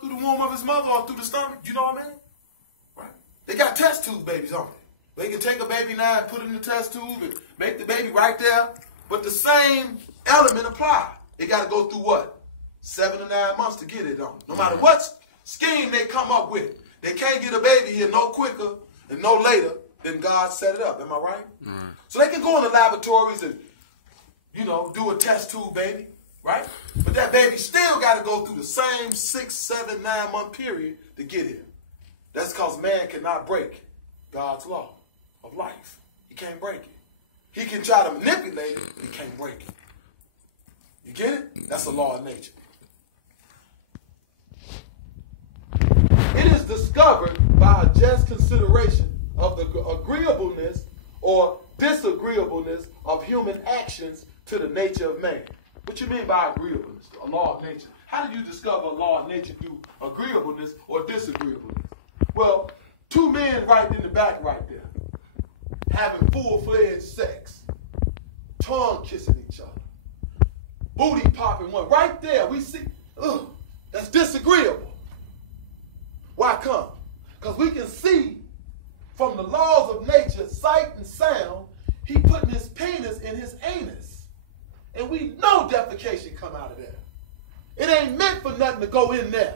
through the womb of his mother or through the stomach. You know what I mean? Right? They got test tube babies on it. They can take a baby now and put it in the test tube and make the baby right there. But the same element apply. They got to go through what? 7 to 9 months to get it on. No matter what scheme they come up with, they can't get a baby here no quicker and no later than God set it up. Am I right? So they can go in the laboratories and, you know, do a test tube baby, right? But that baby still got to go through the same 6, 7, 9 month period to get here. That's because man cannot break God's law of life. He can't break it. He can try to manipulate it, but he can't break it. You get it? That's the law of nature. It is discovered by a just consideration of the agreeableness or disagreeableness of human actions to the nature of man. What you mean by agreeableness? A law of nature. How do you discover a law of nature through agreeableness or disagreeableness? Well, 2 men right in the back right there, having full-fledged sex, tongue kissing each other, booty popping one right there. We see, that's disagreeable. Why come? Because we can see from the laws of nature, sight and sound, he putting his penis in his anus. And we know defecation come out of there. It ain't meant for nothing to go in there.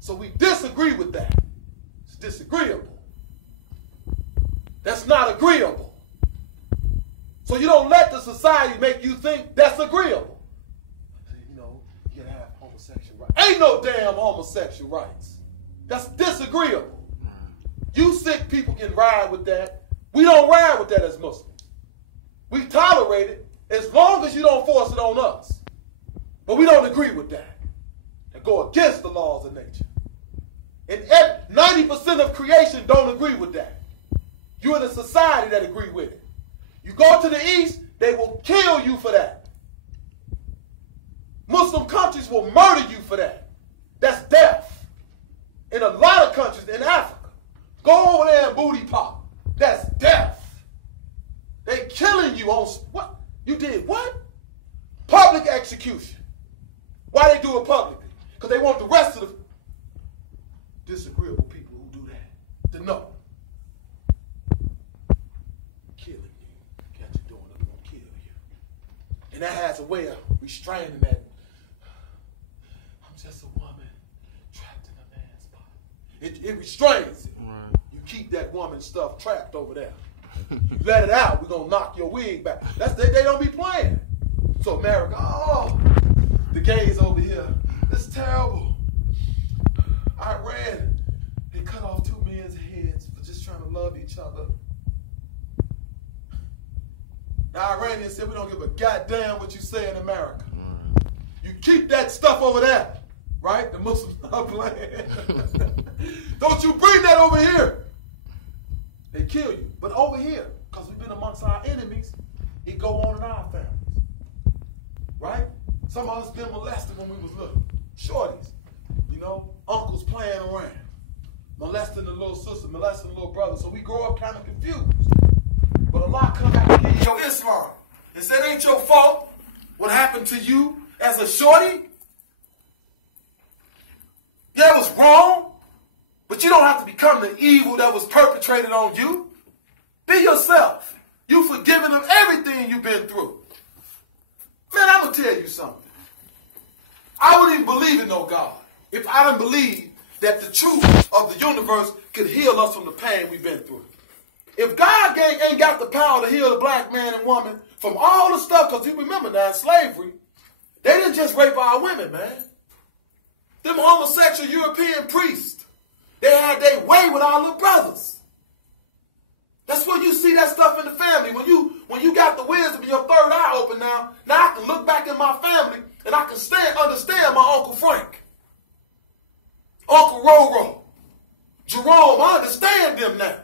So we disagree with that. It's disagreeable. That's not agreeable. So you don't let the society make you think that's agreeable. You know, you can have homosexual rights. Ain't no damn homosexual rights. That's disagreeable. You sick people can ride with that. We don't ride with that as Muslims. We tolerate it as long as you don't force it on us. But we don't agree with that. And go against the laws of nature. And 90% of creation don't agree with that. You're in a society that agree with it. You go to the East, they will kill you for that. Muslim countries will murder you for that. That's death. In a lot of countries in Africa. Go over there and booty pop. That's death. They killing you on what? You did what? Public execution. Why they do it publicly? Because they want the rest of the disagreeable people who do that to know. Killing you. Catch you doing it, we're going to kill you. And that has a way of restraining that. I'm just a woman trapped in a man's body. It restrains it. Right. You keep that woman stuff trapped over there. You let it out, we're going to knock your wig back. They don't be playing. So America, the gays over here, it's terrible. Iran, they cut off 2 men's heads for just trying to love each other. The Iranians said, we don't give a goddamn what you say in America. You keep that stuff over there, right? The Muslims not playing. Don't you bring that over here. They kill you. But over here, because we've been amongst our enemies, it go on in our families. Right? Some of us been molested when we was little. Shorties. You know, uncles playing around. Molesting the little sister, molesting the little brother. So we grow up kind of confused. But Allah come back and give you your Islam. And say it ain't your fault what happened to you as a shorty. Yeah, it was wrong. But you don't have to become the evil that was perpetrated on you. Be yourself. You forgiven of everything you've been through. Man, I'm going to tell you something. I wouldn't even believe in no God if I didn't believe that the truth of the universe could heal us from the pain we've been through. If God ain't got the power to heal the black man and woman from all the stuff, because you remember now, slavery, they didn't just rape our women, man. Them homosexual European priests, they had their way with our little brothers. That's when you see that stuff in the family. When you got the wisdom in your third eye open now I can look back in my family and I can understand my Uncle Frank, Uncle Roro, Jerome. I understand them now.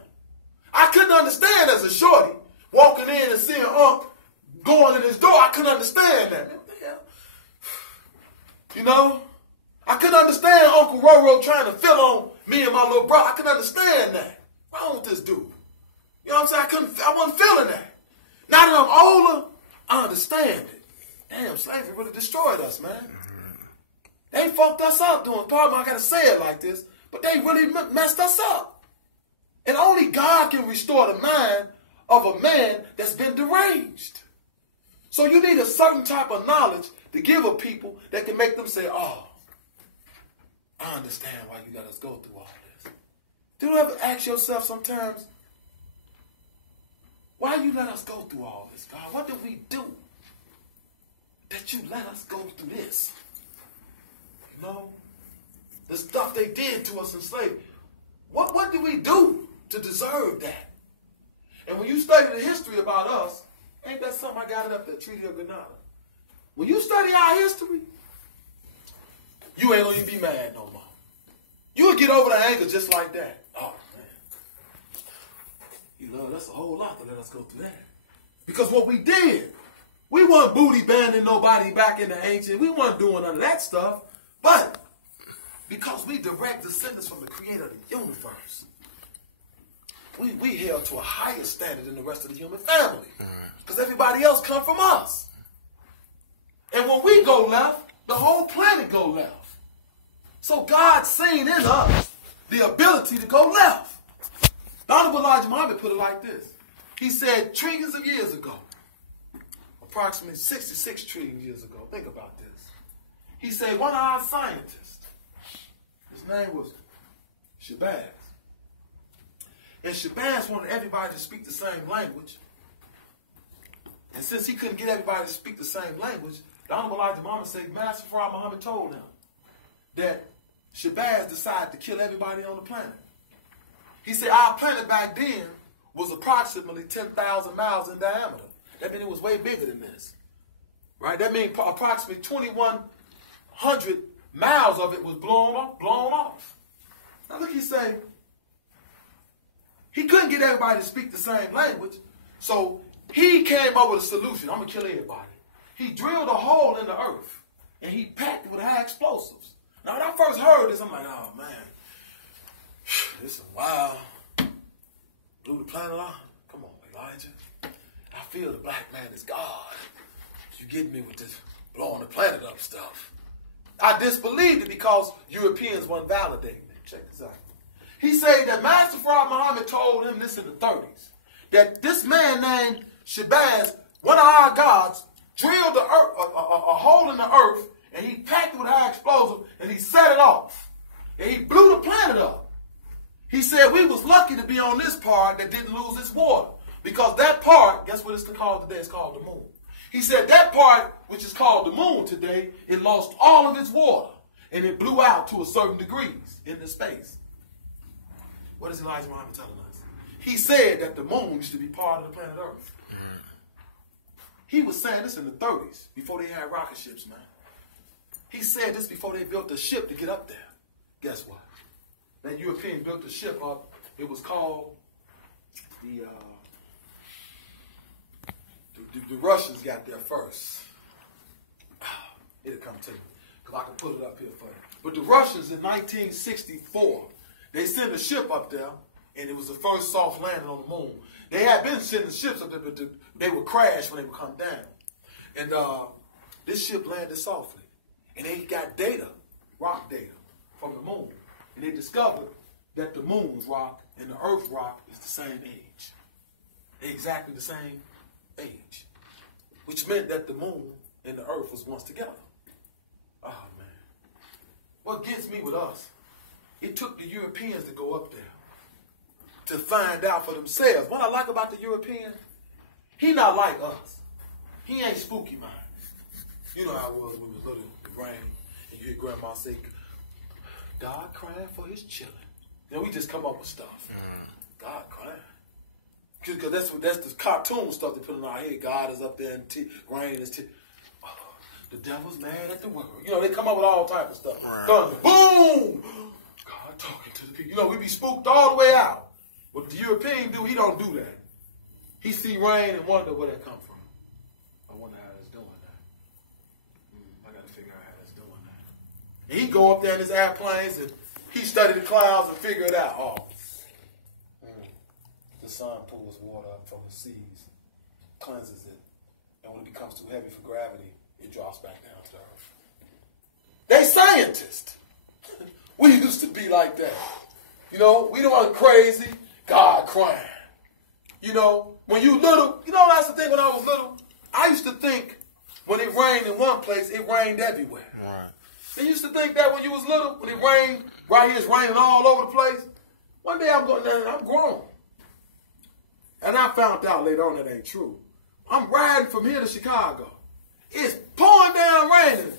I couldn't understand as a shorty walking in and seeing Unc going in his door. I couldn't understand that. What the hell? You know? I couldn't understand Uncle Roro trying to fill on me and my little brother. I couldn't understand that. What's wrong with this dude? You know what I'm saying? I wasn't feeling that. Now that I'm older, I understand it. Damn, slavery really destroyed us, man. They fucked us up doing. Pardon me, I gotta say it like this, but they really messed us up. And only God can restore the mind of a man that's been deranged. So you need a certain type of knowledge to give a people that can make them say, oh, I understand why you let us go through all this. Do you ever ask yourself sometimes, why you let us go through all this, God? What did we do that you let us go through this? You know, the stuff they did to us in slavery. What did we do to deserve that? And when you study the history about us, ain't that something I got it up there, Treaty of Grenada? When you study our history, you ain't gonna even be mad no more. You'll get over the anger just like that. Oh, man. You love us a whole lot to let us go through that. Because what we did, we weren't booty banding nobody back in the ancient. We weren't doing none of that stuff. But because we direct descendants from the creator of the universe, we held to a higher standard than the rest of the human family. Because everybody else come from us. And when we go left, the whole planet go left. So God seen in us the ability to go left. The Honorable Elijah Muhammad put it like this. He said trillions of years ago, approximately 66 trillion years ago, think about this. He said one of our scientists, his name was Shabazz. And Shabazz wanted everybody to speak the same language. And since he couldn't get everybody to speak the same language, the Honorable Elijah Muhammad said, Master Farad Muhammad told him that Shabazz decided to kill everybody on the planet. He said our planet back then was approximately 10,000 miles in diameter. That means it was way bigger than this. Right? That means approximately 2,100 miles of it was blown off. Now look, he's saying he couldn't get everybody to speak the same language, so he came up with a solution. I'm going to kill everybody. He drilled a hole in the earth, and he packed it with high explosives. Now, when I first heard this, I'm like, oh, man, this is wild. Blew the planet off. Come on, Elijah. I feel the black man is God. You get me with this blowing the planet up stuff. I disbelieved it because Europeans weren't validating it. Check this out. He said that Master Farad Muhammad told him this in the 30s, that this man named Shabazz, one of our gods, drilled the earth, a hole in the earth, and he packed it with high explosive, and he set it off. And he blew the planet up. He said we was lucky to be on this part that didn't lose its water. Because that part, guess what it's called today? It's called the moon. He said that part, which is called the moon today, it lost all of its water. And it blew out to a certain degrees in the space. What is Elijah Muhammad telling us? He said that the moon used to be part of the planet Earth. He was saying this in the 30s, before they had rocket ships, man. He said this before they built a ship to get up there. Guess what? That European built the ship up. It was called the Russians got there first. It'll come to you, because I can put it up here for you. But the Russians in 1964, they sent a ship up there, and it was the first soft landing on the moon. They had been sending ships up there, but they would crash when they would come down. And this ship landed softly. And they got data, rock data, from the moon. And they discovered that the moon's rock and the Earth's rock is the same age. They're exactly the same age. Which meant that the moon and the Earth was once together. Oh, man. What gets me with us, it took the Europeans to go up there to find out for themselves. What I like about the European, he not like us. He ain't spooky minded. You know how it was when we was little, the rain, and you hear grandma say, God crying for his children. You know, we just come up with stuff. God crying. Because that's the cartoon stuff they put in our head. God is up there and rain is the devil's mad at the world. You know, they come up with all type of stuff. Thunder, boom! God talking to the people. You know, we be spooked all the way out. What the European do, he don't do that. He see rain and wonder where that come from. I wonder how that's doing that. I got to figure out how that's doing that. And he go up there in his airplanes and he study the clouds and figure it out. Oh, the sun pulls water up from the seas, cleanses it, and when it becomes too heavy for gravity, it drops back down to the earth. They scientist. We used to be like that. You know, we don't want crazy, God crying. You know, when you little, you know, that's the thing when I was little. I used to think when it rained in one place, it rained everywhere. Right. You used to think that when you was little, when it rained, right here it's raining all over the place. One day I'm going down and I'm grown. And I found out later on that ain't true. I'm riding from here to Chicago. It's pouring down raining.